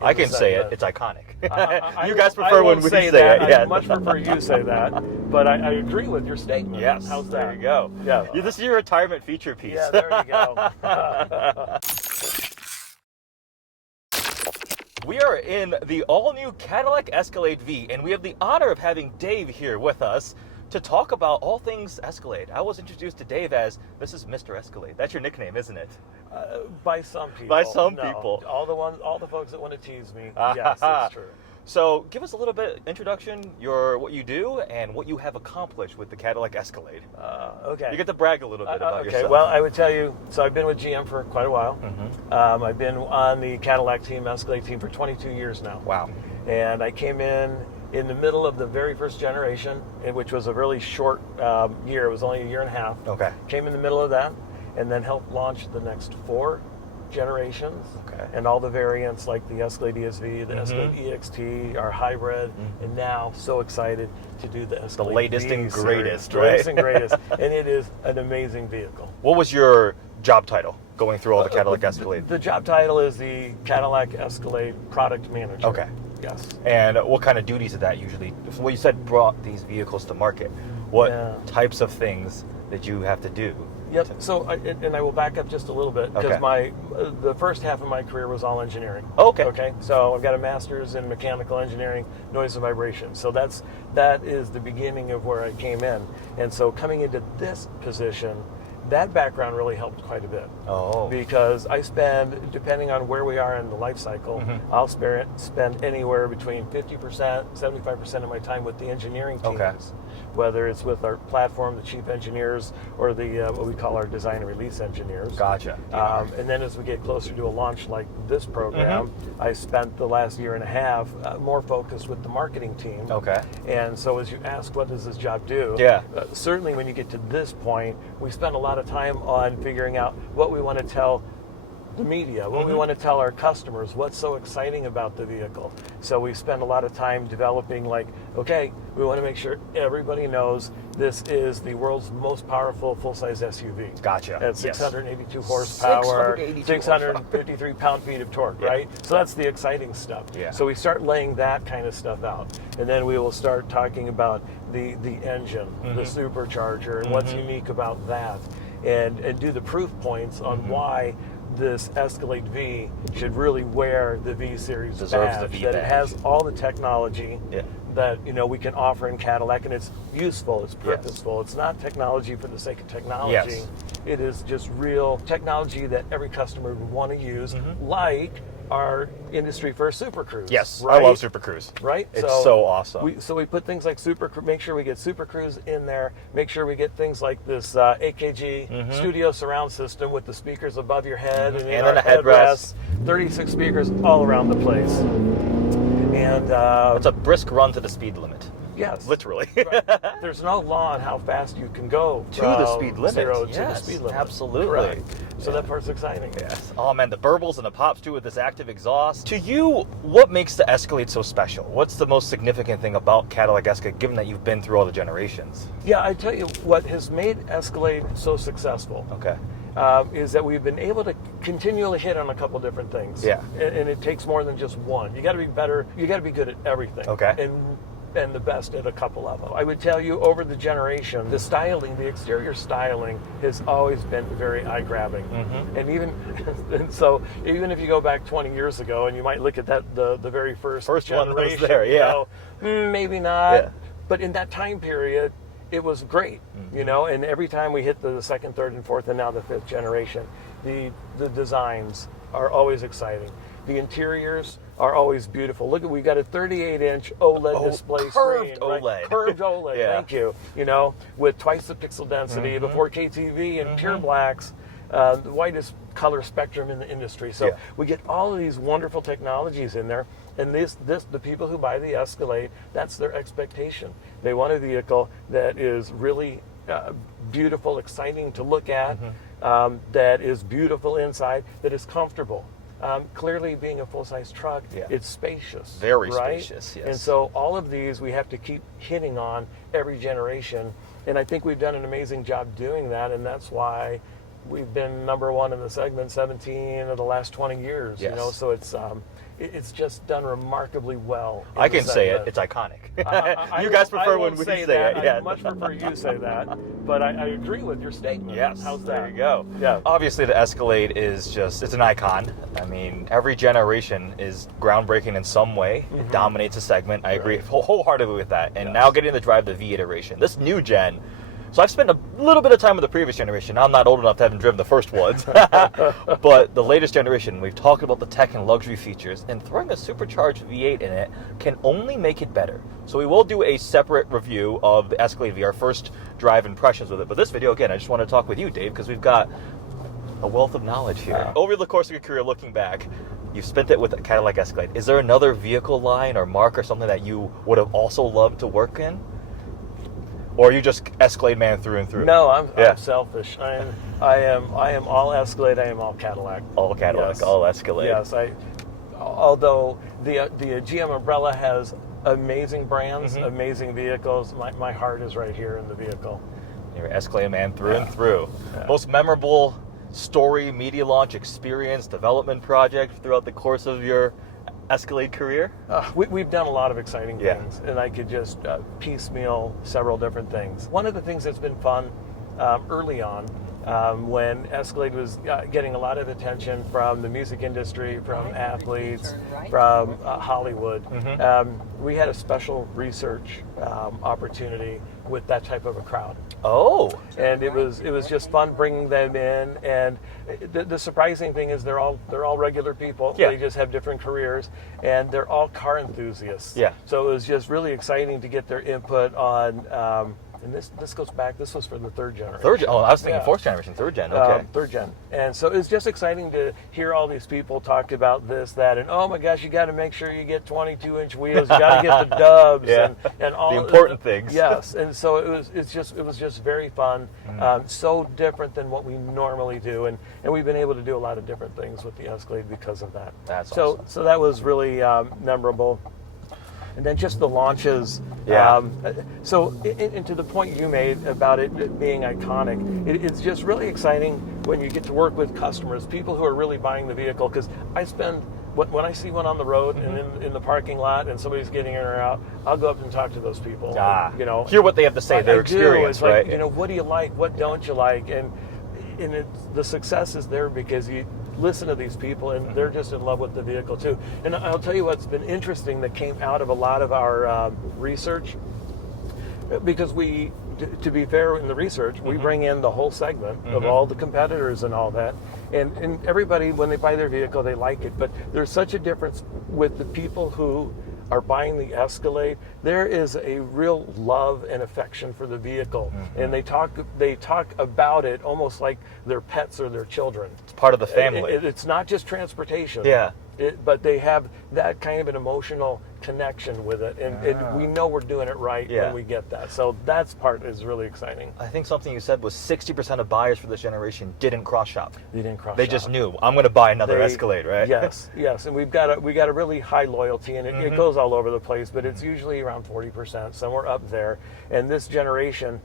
I can say it. It's iconic. You guys I prefer when won't we say say that. it. Yeah. I much prefer you say that, but I agree with your statement. Yes. How's there that? you go. Yeah. This is your retirement feature piece. Yeah, there you go. We are in the all-new Cadillac Escalade-V, and we have the honor of having Dave here with us to talk about all things Escalade. I was introduced to Dave as, this is Mr. Escalade. That's your nickname, isn't it? By some people. By some No. people. All the folks that want to tease me. Yes, it's true. So give us a little bit introduction, what you do, and what you have accomplished with the Cadillac Escalade. Okay. You get to brag a little bit about yourself. Okay, well, I would tell you, so I've been with GM for quite a while. I've been on the Cadillac team, Escalade team, for 22 years now. Wow. And I came in the middle of the very first generation, which was a really short year. It was only a year and a half. Okay. Came in the middle of that, and then helped launch the next 4 generations. Okay. And all the variants like the Escalade ESV, the Escalade EXT, our hybrid, and now so excited to do the Escalade latest V and series. greatest, right? Latest and greatest. And it is an amazing vehicle. What was your job title going through all the Cadillac Escalade? The job title is the Cadillac Escalade Product Manager. Okay. Yes. And what kind of duties did that usually, well, you said brought these vehicles to market. What types of things did you have to do? Yep. So, and I will back up just a little bit because the first half of my career was all engineering. Okay. Okay. So I've got a master's in mechanical engineering, noise and vibration. So that is the beginning of where I came in. And so coming into this position, that background really helped quite a bit. Oh. Because I spend, depending on where we are in the life cycle, I'll spend anywhere between 50%, 75% of my time with the engineering teams. Okay. Whether it's with our platform, the chief engineers, or the what we call our design and release engineers. Gotcha. And then as we get closer to a launch like this program, I spent the last year and a half more focused with the marketing team. Okay. And so as you ask, what does this job do? Yeah. Certainly when you get to this point, we spend a lot of time on figuring out what we want to tell the media, what we want to tell our customers, what's so exciting about the vehicle. So we spend a lot of time developing okay, we want to make sure everybody knows this is the world's most powerful full-size SUV. Gotcha. At 682 horsepower, 653 pound-feet of torque, right? So that's the exciting stuff. Yeah. So we start laying that kind of stuff out. And then we will start talking about the engine, the supercharger, and what's unique about that. And do the proof points on why this Escalade V should really wear the V Series Deserves badge. the V that badge. It has all the technology that we can offer in Cadillac, and it's useful, it's purposeful. It's not technology for the sake of technology. Yes. It is just real technology that every customer would want to use, like our industry first Supercruise. Yes, right? I love Supercruise. Right? It's so awesome. We put things like make sure we get Supercruise in there, make sure we get things like this AKG studio surround system with the speakers above your head and then a headrest. 36 speakers all around the place. And it's a brisk run to the speed limit. Yes. Literally. Right. There's no law on how fast you can go to the speed limit. 0 to the speed limit. Absolutely. Right. So that part's exciting. Yes. Oh man, the burbles and the pops too with this active exhaust. To you, what makes the Escalade so special? What's the most significant thing about Cadillac Escalade, given that you've been through all the generations? Yeah, I tell you what has made Escalade so successful. Okay. Is that we've been able to continually hit on a couple different things. Yeah. And it takes more than just one. You got to be better. You got to be good at everything. Okay. And the best at a couple of them. I would tell you over the generation, the styling, the exterior styling has always been very eye-grabbing. And so even if you go back 20 years ago and you might look at that the very first one that was generation, there, maybe not. Yeah. But in that time period, it was great, and every time we hit the second, third, and fourth, and now the 5th generation, the designs are always exciting. The interiors are always beautiful. Look, we got a 38-inch OLED display curved screen. Right? OLED. Curved OLED, Yeah. thank you. With twice the pixel density, the 4K TV, and pure blacks, the widest color spectrum in the industry. So we get all of these wonderful technologies in there, and the people who buy the Escalade, that's their expectation. They want a vehicle that is really beautiful, exciting to look at, that is beautiful inside, that is comfortable. Clearly, being a full-size truck, it's spacious. Very right? spacious, yes. And so all of these we have to keep hitting on every generation. And I think we've done an amazing job doing that, and that's why we've been number one in the segment 17 of the last 20 years. Yes. So it's it's just done remarkably well. I can say it. It's iconic. You guys prefer when we say it. I much prefer you say that, but I agree with your statement. Yes. How's that? There you go. Yeah. Obviously, the Escalade is it's an icon. I mean, every generation is groundbreaking in some way. It dominates a segment. I agree wholeheartedly with that. And now getting to drive the V iteration. This new gen. So I've spent a little bit of time with the previous generation. I'm not old enough to have driven the first ones. But the latest generation, we've talked about the tech and luxury features, and throwing a supercharged V8 in it can only make it better. So we will do a separate review of the Escalade-V, our first drive impressions with it. But this video, again, I just want to talk with you, Dave, because we've got a wealth of knowledge here. Over the course of your career, looking back, you've spent it with a Cadillac Escalade. Is there another vehicle line or mark or something that you would have also loved to work in? Or are you just Escalade man through and through? No, I'm selfish. I am all Escalade. I am all Cadillac. All Cadillac, yes. all Escalade. Yes, although the GM umbrella has amazing brands, amazing vehicles, my heart is right here in the vehicle. You're Escalade man through and through. Yeah. Most memorable story, media launch, experience, development project throughout the course of your Escalade career? We've done a lot of exciting things, and I could just piecemeal several different things. One of the things that's been fun early on, when Escalade was getting a lot of attention from the music industry, from athletes, from Hollywood, we had a special research opportunity with that type of a crowd. Oh, and it was just fun bringing them in, and the surprising thing is they're all regular people. Yeah. They just have different careers, and they're all car enthusiasts. Yeah. So it was just really exciting to get their input on. And this goes back. This was for the third generation. Oh, I was thinking fourth generation, third gen. Okay. Third gen. And so it's just exciting to hear all these people talk about this, that, and oh my gosh, you got to make sure you get 22-inch wheels. You got to get the dubs and all the important things. Yes. And so it was just very fun. So different than what we normally do, and we've been able to do a lot of different things with the Escalade because of that. That's awesome. So that was really memorable. And then just the launches. Yeah. And to the point you made about it being iconic, it's just really exciting when you get to work with customers, people who are really buying the vehicle. Because when I see one on the road and in the parking lot and somebody's getting in or out, I'll go up and talk to those people. Hear what they have to say, their experience, it's right? Like, what do you like? What don't you like? And the success is there because you listen to these people and they're just in love with the vehicle too. And I'll tell you what's been interesting that came out of a lot of our research, because to be fair in the research, we bring in the whole segment of all the competitors and all that. And everybody, when they buy their vehicle, they like it. But there's such a difference with the people who are buying the Escalade. There is a real love and affection for the vehicle, and they talk about it almost like their pets or their children. It's part of the family. It's not just transportation. Yeah. But they have that kind of an emotional connection with it, and we know we're doing it right when we get that. So that part is really exciting. I think something you said was 60% of buyers for this generation didn't cross shop. They didn't cross shop. They just knew, I'm going to buy another Escalade, right? Yes, and we've got a really high loyalty, and it goes all over the place, but it's usually around 40%, somewhere up there. And this generation,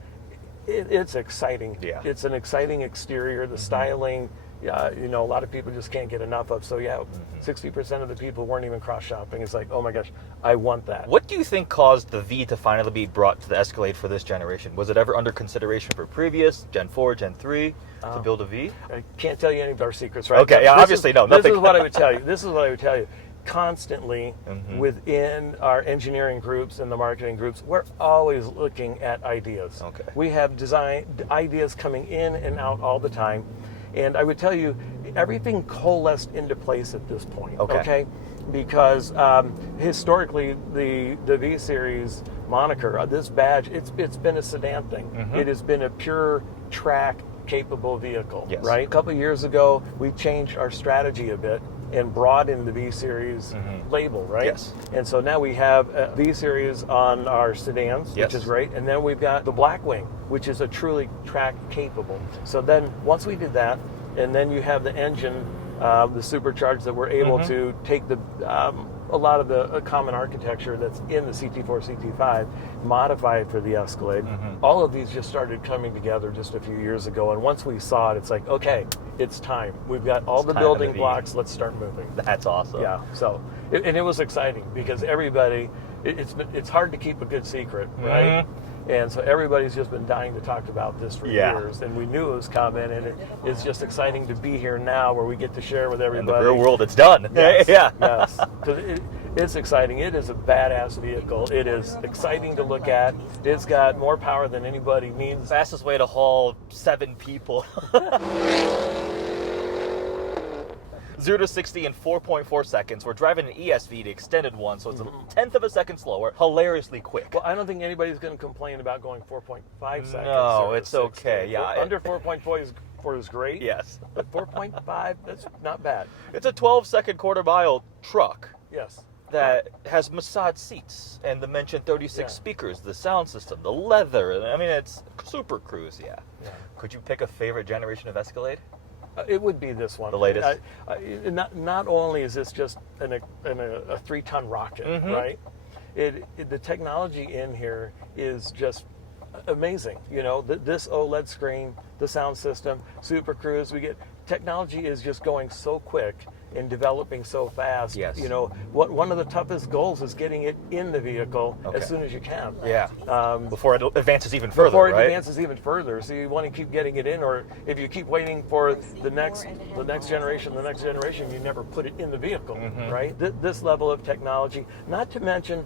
it's exciting. Yeah. It's an exciting exterior, the styling. A lot of people just can't get enough of. So 60% of the people weren't even cross-shopping. It's like, oh my gosh, I want that. What do you think caused the V to finally be brought to the Escalade for this generation? Was it ever under consideration for previous, Gen 4, Gen 3, to build a V? I can't tell you any of our secrets, right? Okay, obviously no. Nothing. This is what I would tell you. Constantly within our engineering groups and the marketing groups, we're always looking at ideas. Okay. We have design ideas coming in and out all the time. And I would tell you, everything coalesced into place at this point. Okay? Because historically, the V Series moniker, this badge, it's been a sedan thing. It has been a pure track capable vehicle. Yes. Right? A couple of years ago, we changed our strategy a bit and brought in the V Series label, right? Yes. And so now we have a V Series on our sedans, which is great. And then we've got the Blackwing, which is a truly track capable. So then once we did that, and then you have the engine, the supercharged, that we're able to take a lot of the common architecture that's in the CT4, CT5, modify it for the Escalade. All of these just started coming together just a few years ago. And once we saw it, it's like, okay, it's time. We've got all the building blocks. Let's start moving. That's awesome. Yeah. So And it was exciting because everybody, it's hard to keep a good secret, right? And so everybody's just been dying to talk about this for years, and we knew it was coming, and it's just exciting to be here now where we get to share with everybody. In the real world, it's done. Yes, Yeah. yes. 'Cause it's exciting. It is a badass vehicle. It is exciting to look at. It's got more power than anybody needs. Fastest way to haul 7 people. 0 to 60 in 4.4 seconds. We're driving an ESV, the extended one, so it's a tenth of a second slower. Hilariously quick. Well, I don't think anybody's going to complain about going 4.5 seconds. No, 0 to it's 60. okay. Yeah, Under 4.4 is great. Yes. But 4.5, that's not bad. It's a 12-second quarter-mile truck Yes. that has massage seats and the mentioned 36 speakers, the sound system, the leather. I mean, it's Supercruise, yeah. Could you pick a favorite generation of Escalade? It would be this one. The latest? Not only is this just a 3-ton rocket, right? The technology in here is just amazing. You know, this OLED screen, the sound system, Supercruise, technology is just going so quick and developing so fast. Yes. You know, one of the toughest goals is getting it in the vehicle as soon as you can. Yeah. Before it advances even further, Before it right? advances even further. So you want to keep getting it in, or if you keep waiting for the next generation, you never put it in the vehicle, right? This level of technology. Not to mention,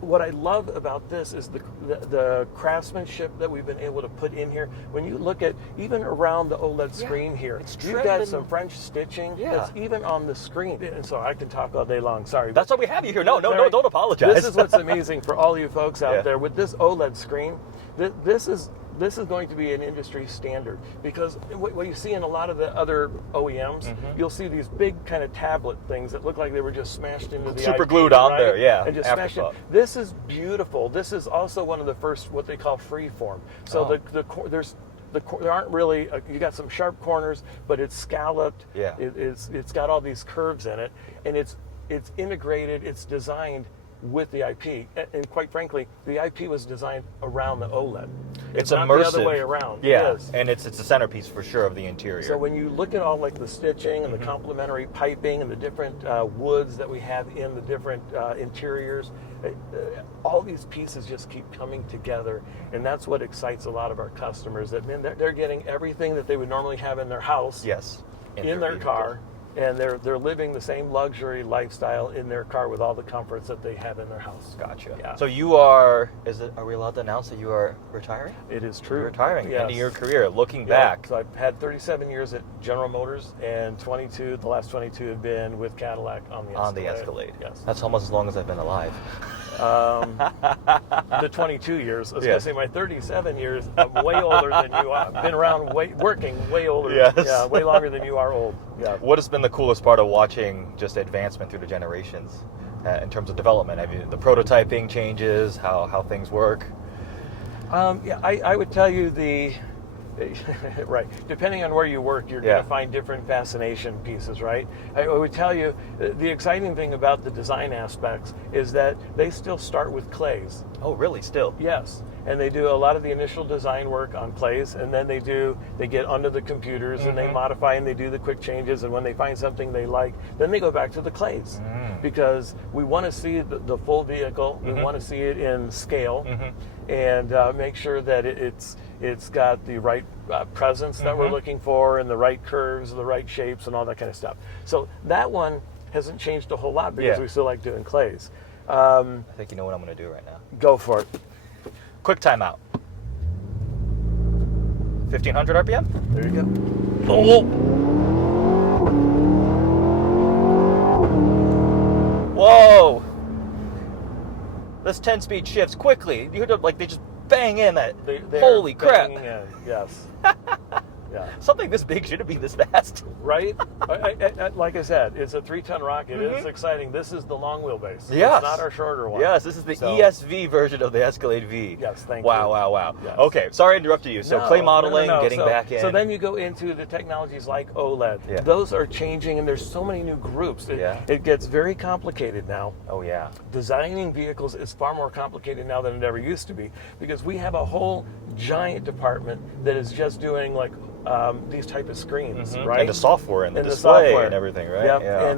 what I love about this is the craftsmanship that we've been able to put in here. When you look at even around the OLED screen here, you've got some French stitching that's even on the screen. And so I can talk all day long. Sorry. That's why we have you here. No, don't apologize. This is what's amazing for all you folks out there with this OLED screen. This is going to be an industry standard, because what you see in a lot of the other OEMs, you'll see these big kind of tablet things that look like they were just smashed into the super IP, glued on right? there, yeah. And just smashed in. This is beautiful. This is also one of the first what they call freeform. So there aren't really, you got some sharp corners, but it's scalloped. Yeah. It's got all these curves in it, and it's integrated, it's designed with the IP. And quite frankly, the IP was designed around the OLED. It's not immersive. the other way around. Yeah, It is. and it's a centerpiece for sure of the interior. So when you look at all like the stitching and the complementary piping and the different woods that we have in the different interiors, all these pieces just keep coming together, and that's what excites a lot of our customers. That they're getting everything that they would normally have in their house, in their car, and they're living the same luxury lifestyle in their car with all the comforts that they have in their house. Gotcha. Yeah. So you are we allowed to announce that you are retiring? It is true. You're retiring, Yes. ending your career, looking back. So I've had 37 years at General Motors, and the last 22 have been with Cadillac on the Escalade. On the Escalade. Yes. That's almost as long as I've been alive. The 22 years. I was going to say my 37 years. I'm way older than you are. I've been around working way older. Yes. Yeah, way longer than you are old. Yeah. What has been the coolest part of watching just advancement through the generations in terms of development? I mean, the prototyping changes, how things work. I would tell you right. Depending on where you work, you're going to find different fascination pieces, right? I would tell you the exciting thing about the design aspects is that they still start with clays. Oh, really? Still? Yes. And they do a lot of the initial design work on clays, and then they get under the computers and they modify and they do the quick changes, and when they find something they like, then they go back to the clays. Because we want to see the full vehicle, we want to see it in scale, and make sure that it's got the right presence that we're looking for, and the right curves, the right shapes, and all that kind of stuff. So that one hasn't changed a whole lot because we still like doing clays. I think you know what I'm going to do right now. Go for it. Quick timeout. 1500 RPM? There you go. Oh! Whoa! This 10-speed shifts quickly. You heard it, like they just bang in that. Holy crap! Yes. Yeah. Something this big shouldn't be this fast. Right? Like I said, it's a 3-ton rocket. It's exciting. This is the long wheelbase. Yes. It's not our shorter one. Yes, this is the ESV version of the Escalade-V. Yes, thank you. Wow. Yes. Okay, sorry to interrupt you. So clay modeling, getting back in. So then you go into the technologies like OLED. Yeah. Those are changing, and there's so many new groups. It gets very complicated now. Oh, yeah. Designing vehicles is far more complicated now than it ever used to be, because we have a whole giant department that is just doing like these type of screens, Mhm. right? And the software and the And the display software. and everything, right? Yep. Yeah.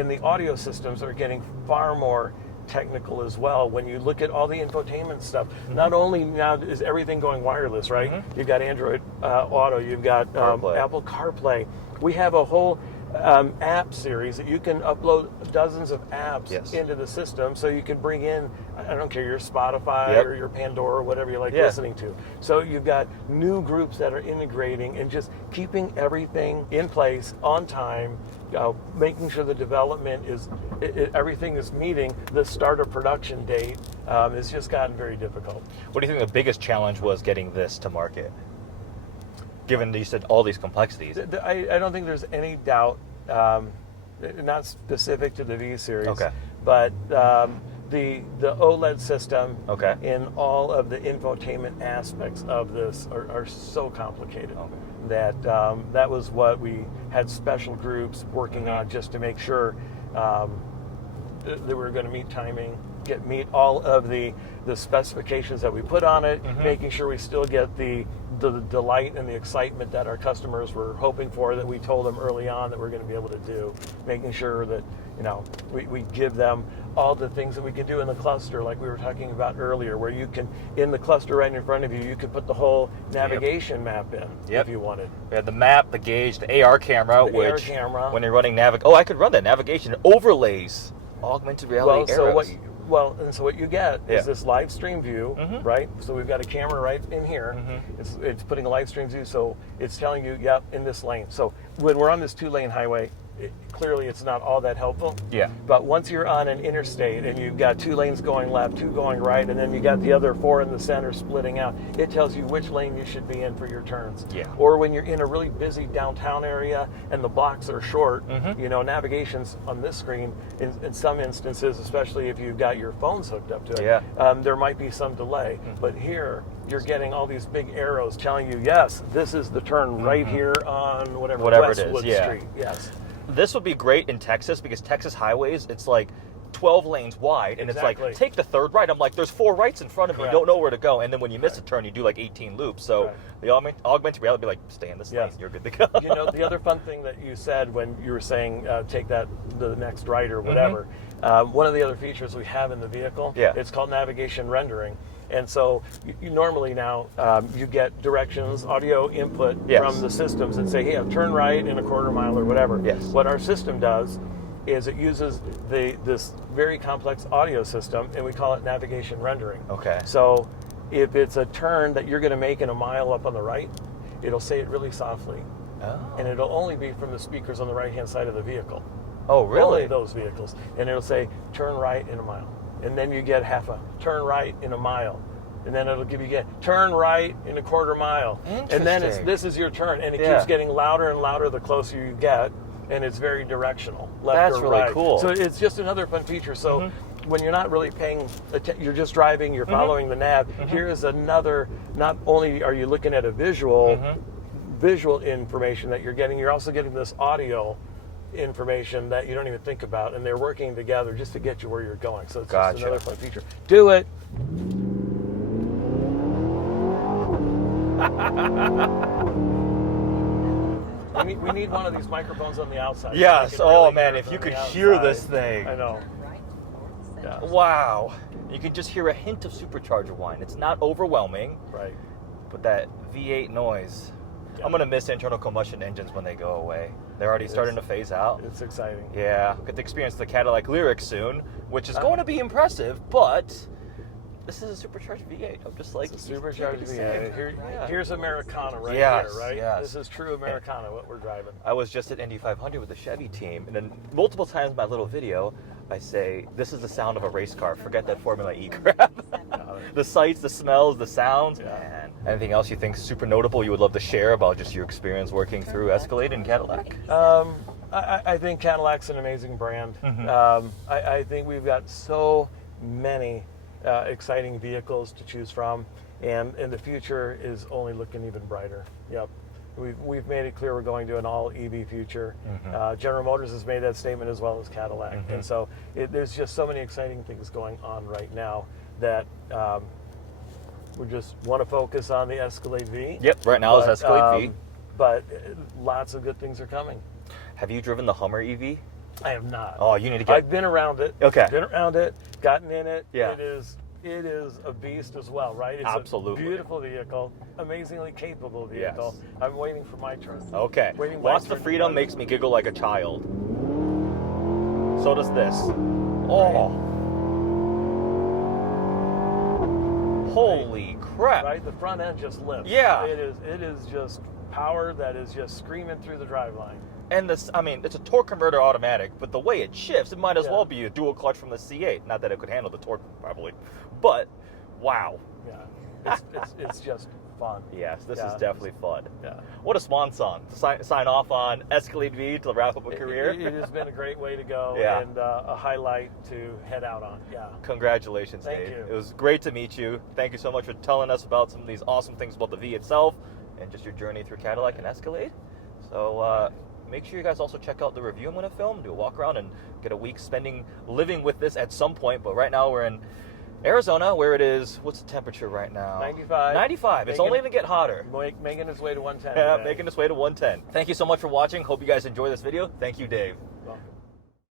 And the audio systems are getting far more technical as well. When you look at all the infotainment stuff, not only now is everything going wireless, right? You've got Android Auto, you've got CarPlay. Apple CarPlay. We have a whole app series that you can upload dozens of apps Yes. into the system, so you can bring in, I don't care, your Spotify Yep. or your Pandora or whatever you like Yeah. listening to. So you've got new groups that are integrating and just keeping everything in place on time, making sure the development is, everything is meeting the start of production date. It's just gotten very difficult. What do you think the biggest challenge was getting this to market? Given that you said all these complexities. I don't think there's any doubt, not specific to the V series, Okay. but the OLED system Okay. and all of the infotainment aspects of this are so complicated that that was what we had special groups working on just to make sure that we were going to meet timing, meet all of the specifications that we put on it, making sure we still get the delight and the excitement that our customers were hoping for, that we told them early on that we're going to be able to do, making sure that we give them all the things that we can do in the cluster, like we were talking about earlier, where you can, in the cluster right in front of you, you could put the whole navigation map in if you wanted. We had the map, the gauge, the AR camera, The AR camera. when you're running I could run that navigation overlays, augmented reality arrows. So what you get is this live stream view, right? So we've got a camera right in here. It's putting a live stream view, so it's telling you, yep, in this lane. So when we're on this 2-lane highway, clearly it's not all that helpful. Yeah. But once you're on an interstate and you've got 2 lanes going left, 2 going right, and then you got the other 4 in the center splitting out, it tells you which lane you should be in for your turns. Yeah. Or when you're in a really busy downtown area and the blocks are short, navigation's on this screen in some instances, especially if you've got your phones hooked up to it, there might be some delay. But here, you're getting all these big arrows telling you, yes, this is the turn right here on whatever Westwood it is. Street. Yes. This would be great in Texas because Texas highways, it's like 12 lanes wide, and it's like, take the third right. I'm like, there's 4 rights in front of me. You don't know where to go. And then when you miss a turn, you do like 18 loops. So the augmented reality would be like, stay in this lane. You're good to go. The other fun thing that you said when you were saying take the next right or whatever, one of the other features we have in the vehicle, it's called navigation rendering. And so you normally now you get directions, audio input from the systems and say, hey, turn right in a quarter mile or whatever. What our system does is it uses this very complex audio system, and we call it navigation rendering. Okay. So if it's a turn that you're going to make in a mile up on the right, it'll say it really softly. Oh. And it'll only be from the speakers on the right-hand side of the vehicle. Oh, really? Only those vehicles. And it'll say, turn right in a mile. And then you get half a turn right in a mile. And then it'll give you turn right in a quarter mile. And then this is your turn. And it keeps getting louder and louder the closer you get. And it's very directional, left or right. That's really cool. So it's just another fun feature. So when you're not really paying attention, you're just driving, you're following the nav, here's another, not only are you looking at a visual information that you're getting, you're also getting this audio information that you don't even think about, and they're working together just to get you where you're going. So it's just another fun feature. Do it. We need one of these microphones on the outside. Yes. So really man, if you could hear this thing. I know. Yeah. Wow. You can just hear a hint of supercharger whine. It's not overwhelming. Right. But that V8 noise. I'm going to miss internal combustion engines when they go away. They're already starting to phase out. It's exciting. Yeah. Get to experience the Cadillac Lyric soon, which is going to be impressive, but this is a supercharged V8. I'm just like, it's a supercharged V8. Here's Americana right here, right? Yes. This is true Americana, what we're driving. I was just at Indy 500 with the Chevy team, and then multiple times in my little video, I say, this is the sound of a race car. Forget that Formula E crap. The sights, the smells, the sounds. Man. Anything else you think super notable you would love to share about just your experience working through Escalade and Cadillac? I think Cadillac's an amazing brand. I think we've got so many exciting vehicles to choose from, and the future is only looking even brighter. Yep. We've made it clear we're going to an all EV future. General Motors has made that statement as well as Cadillac, and so there's just so many exciting things going on right now that we just want to focus on the Escalade-V. Yep, right now it's Escalade-V. but lots of good things are coming. Have you driven the Hummer EV? I have not. Oh, you need to get. I've been around it. Okay. Been around it, gotten in it. Yeah. It is a beast as well, right? It's Absolutely. a beautiful vehicle, amazingly capable vehicle. Yes. I'm waiting for my turn. Okay. Watch the freedom makes me giggle like a child. So does this. Oh. Holy crap. Right? The front end just lifts. Yeah. It is just power that is just screaming through the driveline. And this, I mean, it's a torque converter automatic, but the way it shifts, it might as Yeah. well be a dual clutch from the C8. Not that it could handle the torque probably, but wow. Yeah. It's just fun. Yes, this Yeah. is definitely fun. Yeah. What a swan song to sign off on Escalade-V to wrap up a career. It has been a great way to go Yeah. and a highlight to head out on. Yeah. Congratulations, Thank Dave. you. It was great to meet you. Thank you so much for telling us about some of these awesome things about the V itself and just your journey through Cadillac and Escalade. So make sure you guys also check out the review I'm going to film, do a walk around, and get a week living with this at some point. But right now we're in Arizona, where it is, what's the temperature right now? 95. 95. It's only going to get hotter. Making its way to 110. Yeah, today. making its way to 110. Thank you so much for watching. Hope you guys enjoy this video. Thank you, Dave.